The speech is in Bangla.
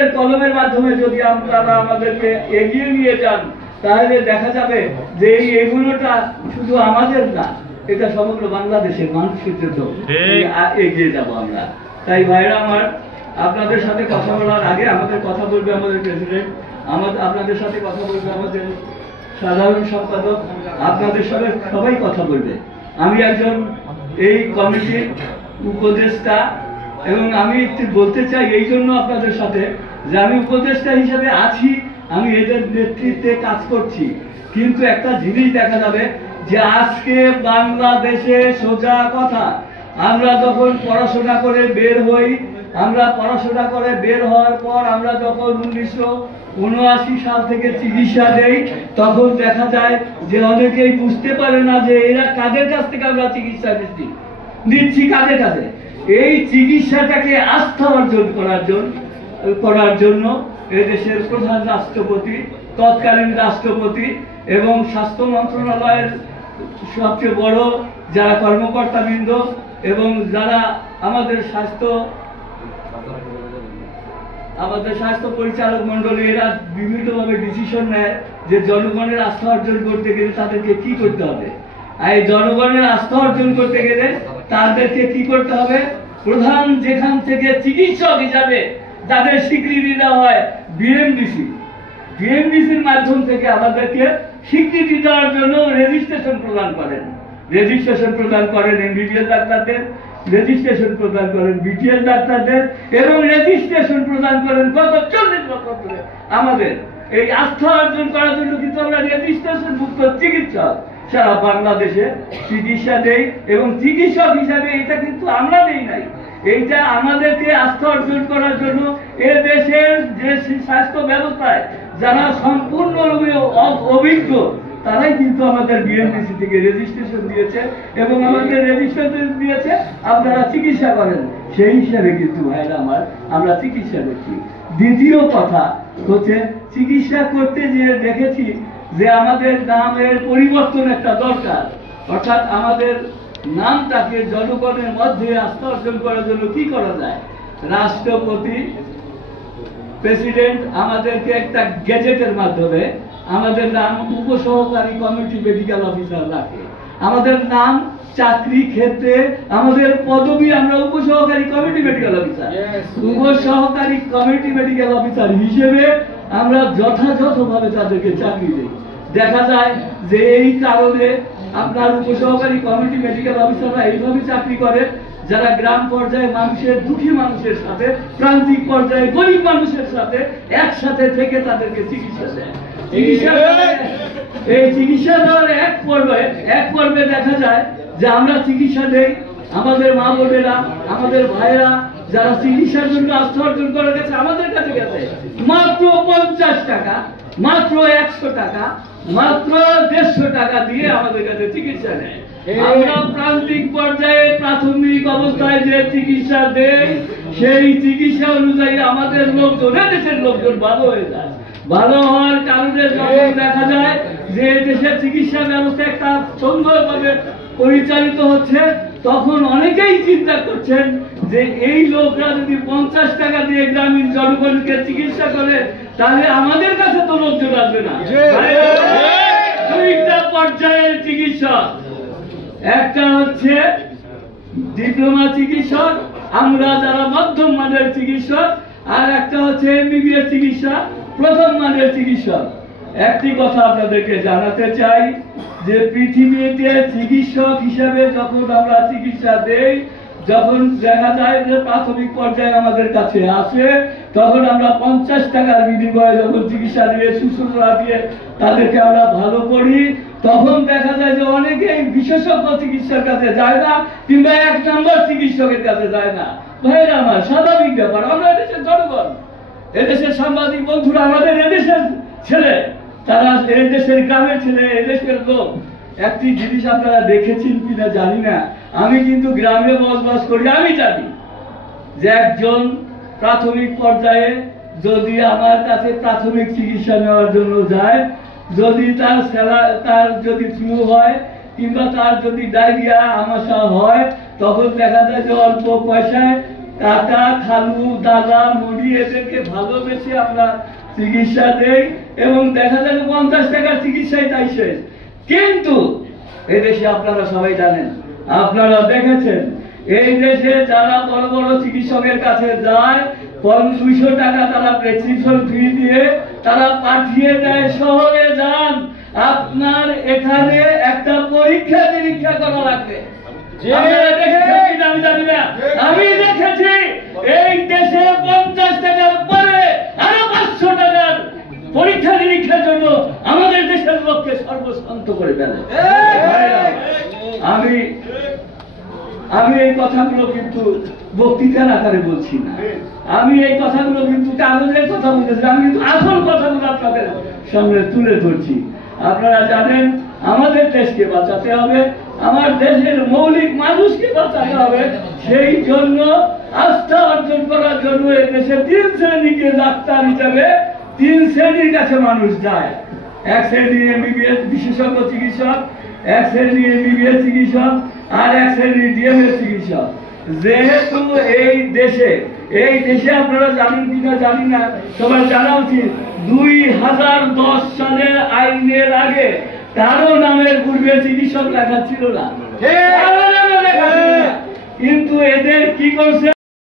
আপনাদের কলমের মাধ্যমে যদি আপনারা আমাদেরকে এগিয়ে নিয়ে যান, তাহলে দেখা যাবে যে এগুলোটা শুধু আমাদের না, এটা সমগ্র বাংলাদেশের মানুষের জন্য এগিয়ে যাব আমরা। তাই ভাইরা আমার, আপনাদের সাথে কথা বলার আগে আমাদের কথা বলবে আমাদের প্রেসিডেন্ট, আপনাদের সাথে কথা বলবে আমাদের সাধারণ সম্পাদক, আপনাদের সাথে সবাই কথা বলবে। আমি একজন এই কমিটির উপদেষ্টা, এবং আমি একটু বলতে চাই এই জন্য আপনাদের সাথে যে আমি উপদেষ্টা হিসেবে আছি, আমি এদের নেতৃত্বে কাজ করছি। কিন্তু একটা জিনিস দেখা যাবে যে আজকে বাংলাদেশে সোজা কথা, আমরা যখন পড়াশোনা করে বের হই, আমরা পড়াশোনা করে বের হওয়ার পর আমরা যখন 1979 সাল থেকে চিকিৎসা দেই, তখন দেখা যায় যে অনেকেই বুঝতে পারে না যে এরা কাদের কাছ থেকে আমরা চিকিৎসা নিচ্ছি, কাদের কাছে। এই চিকিৎসাটাকে আস্থা অর্জন করার জন্য এদেশের প্রধান রাষ্ট্রপতি, তৎকালীন রাষ্ট্রপতি এবং স্বাস্থ্য মন্ত্রণালয়ের সবচেয়ে বড় যারা কর্মকর্তাবৃন্দ এবং যারা আমাদের স্বাস্থ্য পরিচালক মন্ডলী, এরা বিভিন্নভাবে ডিসিশন নেয় যে জনগণের আস্থা অর্জন করতে গেলে তাদেরকে কি করতে হবে। আর এই জনগণের আস্থা অর্জন করতে গেলে তাদেরকে কি করতে হবে, প্রধান যেখান থেকে চিকিৎসক হিসাবে যাদের স্বীকৃতি দেওয়া হয় বিএমডিসির মাধ্যম থেকে আমাদেরকে স্বীকৃতি দেওয়ার জন্য রেজিস্ট্রেশন প্রদান করেন এমবিবিএস ডাক্তারদের, রেজিস্ট্রেশন প্রদান করেন বিটিএস ডাক্তারদের, এবং রেজিস্ট্রেশন প্রদান করেন গত 40 বছর ধরে আমাদের। এই আস্থা অর্জন করার জন্য কিন্তু আমরা রেজিস্ট্রেশন মুক্ত চিকিৎসক সারা বাংলাদেশে চিকিৎসা দেই, এবং চিকিৎসক হিসাবে এটা কিন্তু আমরা নেই নাই, এইটা আমাদেরকে আস্থা অর্জন করার জন্য এ দেশের যে স্বাস্থ্য ব্যবস্থায় যারা সম্পূর্ণরূপে অভিজ্ঞ, তারাই কিন্তু আমাদের বিএমডিসি থেকে রেজিস্ট্রেশন দিয়েছে এবং আমাদের রেজিস্ট্রেশন দিয়েছে আপনারা চিকিৎসা করেন। সেই হিসাবে কিন্তু ভাইরা আমার, আমরা চিকিৎসা করছি। দ্বিতীয় কথা হচ্ছে, চিকিৎসা করতে গিয়ে দেখেছি যে আমাদের নামের পরিবর্তন একটা দরকার, অর্থাৎ আমাদের নামটাকে জনগণের মধ্যে আস্থা অর্জন করার জন্য কি করা যায়। রাষ্ট্রপতি, প্রেসিডেন্ট আমাদেরকে একটা গেজেটের মাধ্যমে আমাদের নাম উপসহকারী কমিউনিটি মেডিকেল অফিসার রাখে। আমাদের নাম চাকরি ক্ষেত্রে আমাদের পদবি আমরা উপসহকারী কমিউনিটি মেডিকেল অফিসার। উপসহকারী কমিউনিটি মেডিকেল অফিসার হিসেবে আমরা যথাযথভাবে তাদেরকে চাকরি দিই। দেখা যায় যে এই কারণে আপনার উপসহকারী কমিউনিটি মেডিকেল অফিসাররা এইভাবে চাকরি করে যারা গ্রাম পর্যায়ে মানুষের, দুঃখী মানুষের সাথে, প্রান্তিক পর্যায়ে গরিব মানুষের সাথে একসাথে থেকে তাদেরকে চিকিৎসা দেয়। এই চিকিৎসা দেওয়ার এক পর্বে দেখা যায় যে আমরা চিকিৎসা দেই, আমাদের মা বোনেরা, আমাদের ভাইয়েরা যারা চিকিৎসার জন্য আস্থা অর্জন করে গেছে আমাদের কাছে গেছে, মাত্র 50 টাকা, মাত্র 100 টাকা, মাত্র 150 টাকা দিয়ে আমাদের কাছে চিকিৎসা নেয়। আমরা প্রান্তিক পর্যায়ে প্রাথমিক অবস্থায় যে চিকিৎসা দেই, সেই চিকিৎসা অনুযায়ী আমাদের লোকজন, দেশের লোকজন ভালো হয়ে যায়। ভালো হওয়ার কারণে যখন দেখা যায় যে দেশের চিকিৎসা ব্যবস্থা একটা সুন্দরভাবে পরিচালিত হচ্ছে, তখন অনেকেই চিন্তা করছেন যে এই লোকরা যদি 50 টাকা দিয়ে গ্রামীণ জনগণকে চিকিৎসা করে, তাহলে আমাদের কাছে তো লোকজন আসবে না। দুইটা পর্যায়ের চিকিৎসক, একটা হচ্ছে ডিপ্লোমা চিকিৎসক, আমরা যারা মধ্যম মানের চিকিৎসক, আর একটা হচ্ছে এমবিবিএস চিকিৎসা, প্রথম মানের চিকিৎসক। একটি কথা আপনাদেরকে জানাতে চাই যে পৃথিবীতে চিকিৎসক হিসেবে যখন আমরা চিকিৎসা দেই, যখন দেখা যায় যে প্রাথমিক পর্যায়ে আমাদের কাছে আসে, তখন আমরা 50 টাকার বিনিময়ে যখন চিকিৎসা দিয়ে, শুশ্রূষা দিয়ে তাদেরকে আমরা ভালো করি, তখন দেখা যায় যে অনেকেই বিশেষজ্ঞ চিকিৎসার কাছে যায় না, কিংবা 1 নম্বর চিকিৎসকের কাছে যায় না। ভাইরা আমার, স্বাভাবিক ব্যাপার, আমরা এদেশের জনগণ, এদেশের সাংবাদিক বন্ধুরা আমাদের এদেশের ছেলে, তারা এদেশের গ্রামের ছেলে, এদেশের লোক। একটি জিনিস আপনারা দেখেছেন কিনা জানি না, আমি কিন্তু গ্রামে বসবাস করি, আমি জানি যে একজন প্রাথমিক পর্যায়ে যদি আমার কাছে প্রাথমিক চিকিৎসা নেওয়ার জন্য যায়, যদি তার যদি ফ্লু হয় কিংবা তার যদি ডায়রিয়া আমাশা হয়, তখন দেখা যায় যে অল্প পয়সায় কাকা, খালু, দাদা, মুড়ি এদেরকে ভালোবেসে আমরা চিকিৎসা দেই এবং দেখা যাবে 50 টাকার চিকিৎসায় তাই শেষ। কিন্তু এই দেশে আপনারা সবাই জানেন, আপনারা দেখেছেন, এই দেশে যারা বড় বড় চিকিৎসকের কাছে যায় 200 টাকা তারা প্রেসক্রিপশন ফি দিয়ে তারা পাঠিয়ে দেয় শহরে যান, আপনার এখানে একটা পরীক্ষা নিরীক্ষা করা লাগবে। আপনারা দেখেছেন কিনা আমি জানি না, আমি দেখেছি এই দেশে 50 টাকার পরে আরো 500 টাকার পরীক্ষা নিরীক্ষার জন্য আমাদের দেশের লোককে সর্বশান্ত করে ফেলে। আমি এই কথাগুলো কিন্তু বক্তৃতার আকারে বলছি না, আমি এই কথাগুলো কিন্তু কাগজের কথা বলতেছি, আমি কিন্তু আসল কথাগুলো আপনাদের সামনে তুলে ধরছি। আপনারা জানেন আমাদের দেশকে বাঁচাতে হবে, আমার দেশের মৌলিক মানুষকে বাঁচাতে হবে। সেই জন্য আস্থা অর্জন করার জন্য এই দেশে 3 শ্রেণীকে ডাক্তার হিসাবে 3 শ্রেণীর কাছে মানুষ যায়। 1 শ্রেণী এমবিবিএস বিশেষজ্ঞ চিকিৎসক, 1 শ্রেণী এমবিবিএস চিকিৎসক, আর 1 শ্রেণী ডিএমএস চিকিৎসক। যেহেতু এই দেশে আপনারা জানেন কিনা জানি না, সবার জানা উচিত 2010 সালের আইনের আগে কারো নামের পূর্বে চিকিৎসক লেখা ছিল না, কিন্তু এদের কি করছে?